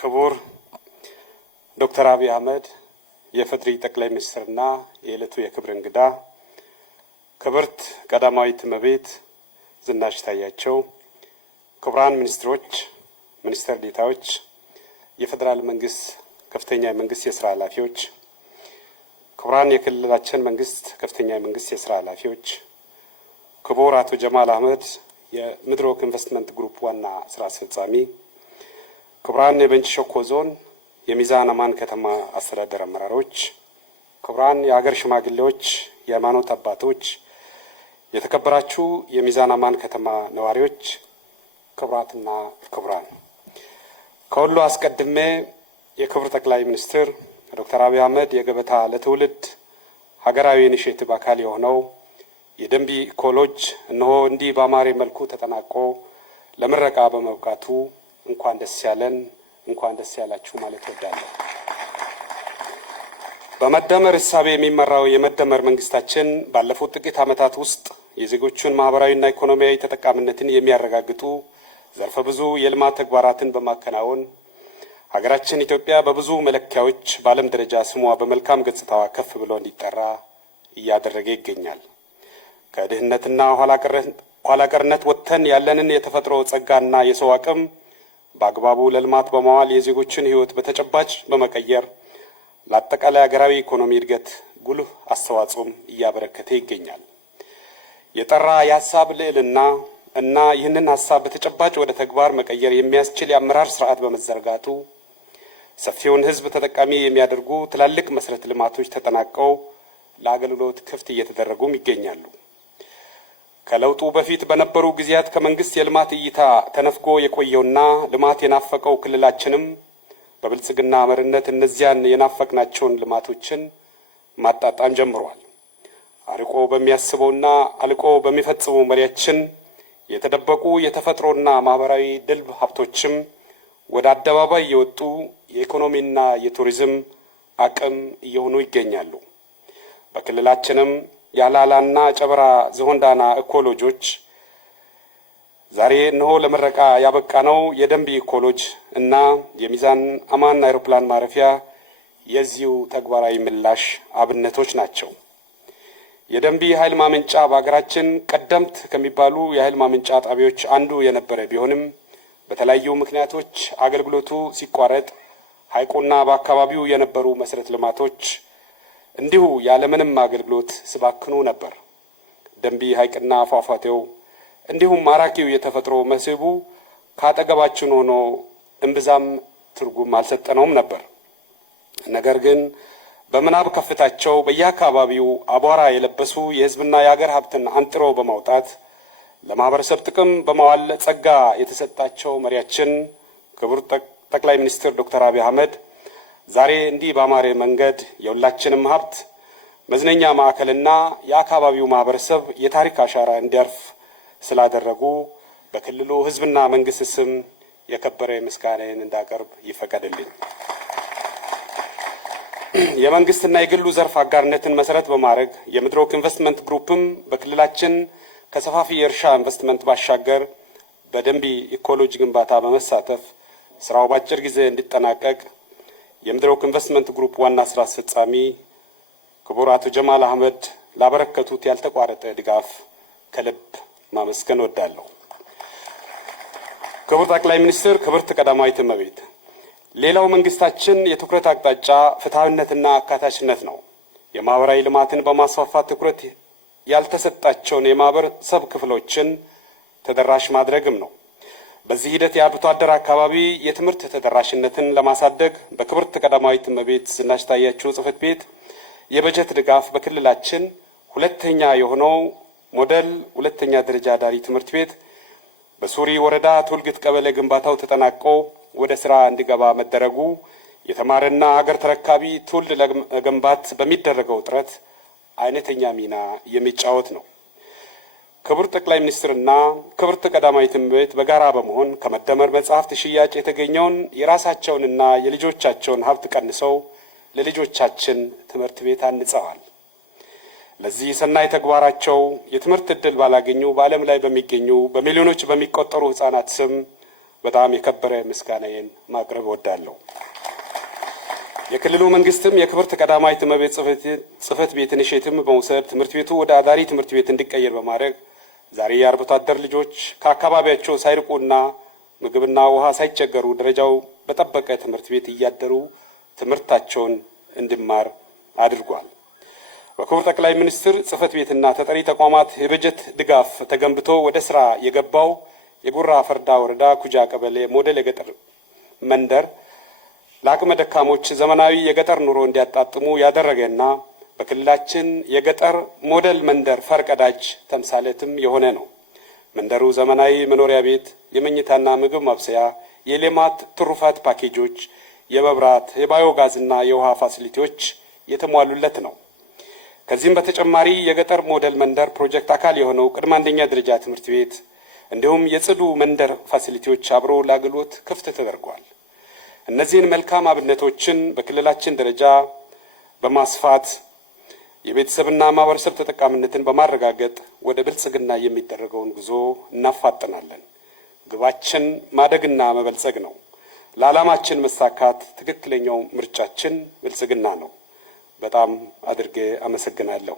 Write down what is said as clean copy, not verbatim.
ክቡር ዶክተር አብይ አህመድ የፌዴሪ ጠቅላይ ሚኒስትርና የዕለቱ የክብር እንግዳ ክብርት ቀዳማዊት እመቤት ዝናሽ ታያቸው፣ ክቡራን ሚኒስትሮች፣ ሚኒስትር ዴኤታዎች፣ የፌዴራል መንግስት ከፍተኛ የመንግስት የስራ ኃላፊዎች፣ ክቡራን የክልላችን መንግስት ከፍተኛ የመንግስት የስራ ኃላፊዎች፣ ክቡር አቶ ጀማል አህመድ የምድሮክ ኢንቨስትመንት ግሩፕ ዋና ስራ አስፈጻሚ፣ ክቡራን የቤንች ሸኮ ዞን የሚዛን አማን ከተማ አስተዳደር አመራሮች፣ ክቡራን የሀገር ሽማግሌዎች፣ የሃይማኖት አባቶች፣ የተከበራችሁ የሚዛን አማን ከተማ ነዋሪዎች፣ ክቡራትና ክቡራን፣ ከሁሉ አስቀድሜ የክቡር ጠቅላይ ሚኒስትር ዶክተር አብይ አህመድ የገበታ ለትውልድ ሀገራዊ ኢኒሼቲቭ አካል የሆነው የደንቢ ኮሌጅ እነሆ እንዲህ በአማረ መልኩ ተጠናቆ ለምረቃ በመብቃቱ እንኳን ደስ ያለን እንኳን ደስ ያላችሁ ማለት እወዳለሁ። በመደመር እሳቤ የሚመራው የመደመር መንግስታችን ባለፉት ጥቂት ዓመታት ውስጥ የዜጎቹን ማህበራዊና ኢኮኖሚያዊ ተጠቃሚነትን የሚያረጋግጡ ዘርፈ ብዙ የልማት ተግባራትን በማከናወን ሀገራችን ኢትዮጵያ በብዙ መለኪያዎች በዓለም ደረጃ ስሟ በመልካም ገጽታዋ ከፍ ብሎ እንዲጠራ እያደረገ ይገኛል። ከድህነትና ኋላ ቀርነት ወጥተን ያለንን የተፈጥሮ ጸጋና የሰው አቅም በአግባቡ ለልማት በማዋል የዜጎችን ሕይወት በተጨባጭ በመቀየር ለአጠቃላይ ሀገራዊ ኢኮኖሚ እድገት ጉልህ አስተዋጽኦም እያበረከተ ይገኛል። የጠራ የሀሳብ ልዕልና እና ይህንን ሀሳብ በተጨባጭ ወደ ተግባር መቀየር የሚያስችል የአመራር ስርዓት በመዘርጋቱ ሰፊውን ሕዝብ ተጠቃሚ የሚያደርጉ ትላልቅ መሰረተ ልማቶች ተጠናቀው ለአገልግሎት ክፍት እየተደረጉም ይገኛሉ። ከለውጡ በፊት በነበሩ ጊዜያት ከመንግስት የልማት እይታ ተነፍጎ የቆየውና ልማት የናፈቀው ክልላችንም በብልጽግና መሪነት እነዚያን የናፈቅናቸውን ልማቶችን ማጣጣም ጀምሯል። አርቆ በሚያስበውና አልቆ በሚፈጽመው መሪያችን የተደበቁ የተፈጥሮና ማህበራዊ ድልብ ሀብቶችም ወደ አደባባይ የወጡ የኢኮኖሚና የቱሪዝም አቅም እየሆኑ ይገኛሉ። በክልላችንም ያላላና ጨበራ ዝሆንዳና ኢኮሎጂዎች ዛሬ እነሆ ለምረቃ ያበቃነው የደንቢ ኮሌጅ እና የሚዛን አማን አውሮፕላን ማረፊያ የዚሁ ተግባራዊ ምላሽ አብነቶች ናቸው። የደንቢ ኃይል ማመንጫ በሀገራችን ቀደምት ከሚባሉ የኃይል ማመንጫ ጣቢያዎች አንዱ የነበረ ቢሆንም በተለያዩ ምክንያቶች አገልግሎቱ ሲቋረጥ ሐይቁና በአካባቢው የነበሩ መሰረተ ልማቶች እንዲሁ ያለምንም አገልግሎት ሲባክኑ ነበር። ደንቢ ሐይቅና ፏፏቴው እንዲሁም ማራኪው የተፈጥሮ መስህቡ ካጠገባችን ሆኖ እምብዛም ትርጉም አልሰጠነውም ነበር። ነገር ግን በምናብ ከፍታቸው በየአካባቢው አቧራ የለበሱ የህዝብና የሀገር ሀብትን አንጥሮ በማውጣት ለማህበረሰብ ጥቅም በማዋል ጸጋ የተሰጣቸው መሪያችን ክቡር ጠቅላይ ሚኒስትር ዶክተር አብይ አህመድ ዛሬ እንዲህ በአማረ መንገድ የሁላችንም ሀብት መዝናኛ ማዕከልና የአካባቢው ማህበረሰብ የታሪክ አሻራ እንዲያርፍ ስላደረጉ በክልሉ ህዝብና መንግስት ስም የከበረ ምስጋናዬን እንዳቀርብ ይፈቀድልኝ። የመንግስትና የግሉ ዘርፍ አጋርነትን መሰረት በማድረግ የምድሮክ ኢንቨስትመንት ግሩፕም በክልላችን ከሰፋፊ የእርሻ ኢንቨስትመንት ባሻገር በደንቢ ኢኮሎጂ ግንባታ በመሳተፍ ስራው ባጭር ጊዜ እንዲጠናቀቅ የምድሮክ ኢንቨስትመንት ግሩፕ ዋና ስራ አስፈጻሚ ክቡር አቶ ጀማል አህመድ ላበረከቱት ያልተቋረጠ ድጋፍ ከልብ ማመስገን እወዳለሁ። ክቡር ጠቅላይ ሚኒስትር፣ ክብርት ቀዳማዊት እመቤት፣ ሌላው መንግስታችን የትኩረት አቅጣጫ ፍትሐዊነትና አካታችነት ነው። የማህበራዊ ልማትን በማስፋፋት ትኩረት ያልተሰጣቸውን የማህበረሰብ ክፍሎችን ተደራሽ ማድረግም ነው። በዚህ ሂደት የአርብቶ አደር አካባቢ የትምህርት ተደራሽነትን ለማሳደግ በክብርት ቀዳማዊት እመቤት ዝናሽ ታያቸው ጽሕፈት ቤት የበጀት ድጋፍ በክልላችን ሁለተኛ የሆነው ሞዴል ሁለተኛ ደረጃ ዳሪ ትምህርት ቤት በሱሪ ወረዳ ቱልግት ቀበሌ ግንባታው ተጠናቆ ወደ ስራ እንዲገባ መደረጉ የተማረና ሀገር ተረካቢ ትውልድ ለመገንባት በሚደረገው ጥረት አይነተኛ ሚና የሚጫወት ነው። ክቡር ጠቅላይ ሚኒስትርና ክብርት ቀዳማዊት እመቤት በጋራ በመሆን ከመደመር መጽሐፍት ሽያጭ የተገኘውን የራሳቸውንና የልጆቻቸውን ሀብት ቀንሰው ለልጆቻችን ትምህርት ቤት አንጸዋል። ለዚህ ሰናይ ተግባራቸው የትምህርት ዕድል ባላገኙ በዓለም ላይ በሚገኙ በሚሊዮኖች በሚቆጠሩ ህፃናት ስም በጣም የከበረ ምስጋናዬን ማቅረብ እወዳለሁ። የክልሉ መንግስትም የክብርት ቀዳማዊት እመቤት ጽሕፈት ቤት ኢኒሼቲቭ በመውሰድ ትምህርት ቤቱ ወደ አዳሪ ትምህርት ቤት እንዲቀየር በማድረግ ዛሬ የአርብቶ አደር ልጆች ከአካባቢያቸው ሳይርቁና ምግብና ውሃ ሳይቸገሩ ደረጃው በጠበቀ ትምህርት ቤት እያደሩ ትምህርታቸውን እንዲማር አድርጓል። በክቡር ጠቅላይ ሚኒስትር ጽሕፈት ቤትና ተጠሪ ተቋማት የበጀት ድጋፍ ተገንብቶ ወደ ስራ የገባው የጉራ ፈርዳ ወረዳ ኩጃ ቀበሌ ሞዴል የገጠር መንደር ለአቅመ ደካሞች ዘመናዊ የገጠር ኑሮ እንዲያጣጥሙ ያደረገና በክልላችን የገጠር ሞዴል መንደር ፈርቀዳጅ ተምሳሌትም የሆነ ነው። መንደሩ ዘመናዊ መኖሪያ ቤት፣ የመኝታና ምግብ ማብሰያ፣ የሌማት ትሩፋት ፓኬጆች፣ የመብራት፣ የባዮጋዝና የውሃ ፋሲሊቲዎች የተሟሉለት ነው። ከዚህም በተጨማሪ የገጠር ሞዴል መንደር ፕሮጀክት አካል የሆነው ቅድመ አንደኛ ደረጃ ትምህርት ቤት እንዲሁም የጽዱ መንደር ፋሲሊቲዎች አብሮ ለአገልግሎት ክፍት ተደርጓል። እነዚህን መልካም አብነቶችን በክልላችን ደረጃ በማስፋት የቤተሰብና ማህበረሰብ ተጠቃሚነትን በማረጋገጥ ወደ ብልጽግና የሚደረገውን ጉዞ እናፋጥናለን። ግባችን ማደግና መበልጸግ ነው። ለዓላማችን መሳካት ትክክለኛው ምርጫችን ብልጽግና ነው። በጣም አድርጌ አመሰግናለሁ።